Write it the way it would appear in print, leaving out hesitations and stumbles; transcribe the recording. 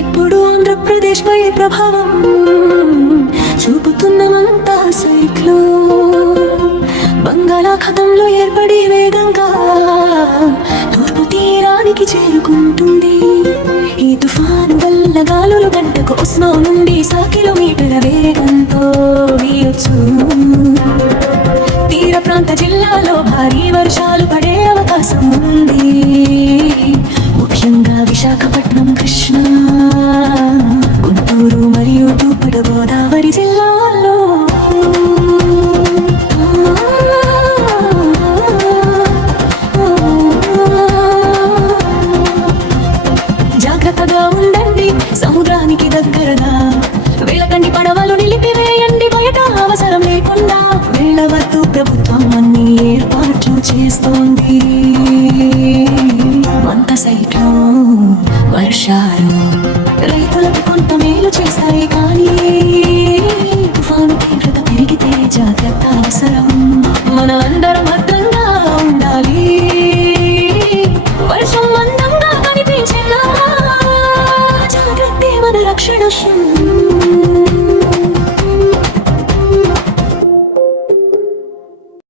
ఇప్పుడు ఆంధ్రప్రదేశ్ పై ప్రభావం చూపుతున్నమంతా సైక్లోన్ బంగాళాఖాతంలో ఏర్పడి వేగంగా తూర్పు తీరానికి చేరుకుంటుంది. ఈ తుఫాను వల్ల గాలులు గంటకు ఉస్మా నుండి 100 కిలోమీటర్ల వేగంతో వీయొచ్చు. తీర ప్రాంత జిల్లాలో భారీ వర్షాలు పడే అవకాశం ఉంది. ముఖ్యంగా విశాఖపట్నం, కృష్ణా, గుంటూరు మరియు తూర్పు గోదావరి జిల్లాల్లో జాగ్రత్తగా ఉండండి. సముద్రానికి దగ్గరగా వెళ్ళకండి. పడవలు నిలిపివేయండి. బయట అవసరం లేకుండా వెళ్ళవద్దు. ప్రభుత్వం అన్ని ఏర్పాట్లు చేస్తోంది. మంత సైక్లోన్ వర్షాలు రైతులకు కొంత మేలు చేస్తాయి, కానీ తుఫాను తీవ్రత పెరిగితే జాగ్రత్త అవసరం. మన అందరం భద్రంగా ఉండాలి. వర్షం అందంగా కనిపించినా జాగ్రత్తే మన రక్షణ.